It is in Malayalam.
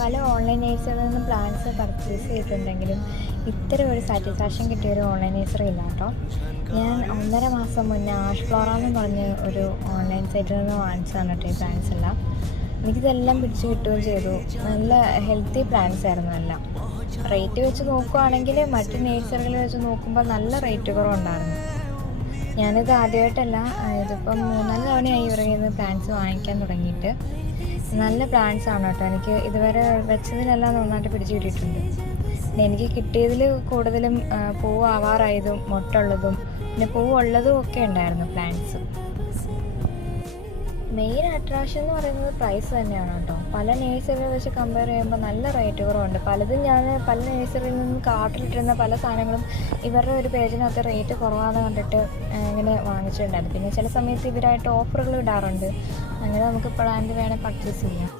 പല ഓൺലൈൻ നേഴ്സറിൽ നിന്ന് പ്ലാന്റ്സ് പർച്ചേസ് ചെയ്തിട്ടുണ്ടെങ്കിലും ഇത്ര ഒരു സാറ്റിസ്ഫാക്ഷൻ കിട്ടിയ ഒരു ഓൺലൈൻ നേഴ്സറി ഇല്ല കേട്ടോ. ഞാൻ 1.5 മാസം മുന്നേ ആഷ് ഫ്ലോറ എന്ന് പറഞ്ഞ ഒരു ഓൺലൈൻ സൈറ്റിൽ നിന്ന് വാങ്ങിച്ചതാണ് കേട്ടോ ഈ പ്ലാന്റ്സ് എല്ലാം. എനിക്കിതെല്ലാം പിടിച്ച് കിട്ടുകയും ചെയ്തു. നല്ല ഹെൽത്തി പ്ലാന്റ്സ് ആയിരുന്നു എല്ലാം. റേറ്റ് വെച്ച് നോക്കുകയാണെങ്കിൽ മറ്റ് നേഴ്സറികൾ വെച്ച് നോക്കുമ്പോൾ നല്ല റേറ്റ് കുറവുണ്ടായിരുന്നു. ഞാനിത് ആദ്യമായിട്ടല്ല, ഇതിപ്പം 3-4 തവണയായി ഇവരുടെ നിന്ന് പ്ലാന്റ്സ് വാങ്ങിക്കാൻ തുടങ്ങിയിട്ട്. നല്ല പ്ലാന്റ്സ് ആണ് കേട്ടോ. എനിക്ക് ഇതുവരെ വെച്ചതിനെല്ലാം നന്നായിട്ട് പിടിച്ച് കിട്ടിയിട്ടുണ്ട്. പിന്നെ എനിക്ക് കിട്ടിയതിൽ കൂടുതലും പൂവാവാറായതും മൊട്ടുള്ളതും പിന്നെ പൂവുള്ളതും ഒക്കെ ഉണ്ടായിരുന്നു പ്ലാന്റ്സ്. മെയിൻ അട്രാക്ഷൻ എന്ന് പറയുന്നത് പ്രൈസ് തന്നെയാണ് കേട്ടോ. പല നേഴ്സറികൾ വെച്ച് കമ്പയർ ചെയ്യുമ്പോൾ നല്ല റേറ്റ് കുറവുണ്ട്. പലതും ഞാൻ പല നേഴ്സറിയിൽ നിന്നും കാർട്ടിലിട്ടിരുന്ന പല സാധനങ്ങളും ഇവരുടെ ഒരു പേജിനകത്ത് റേറ്റ് കുറവാണെന്ന് കണ്ടിട്ട് ഇങ്ങനെ വാങ്ങിച്ചിട്ടുണ്ടായിരുന്നു. പിന്നെ ചില സമയത്ത് ഇവരായിട്ട് ഓഫറുകൾ ഇടാറുണ്ട്. അങ്ങനെ നമുക്ക് പ്ലാന്റ് വേണേൽ പർച്ചേസ് ചെയ്യാം.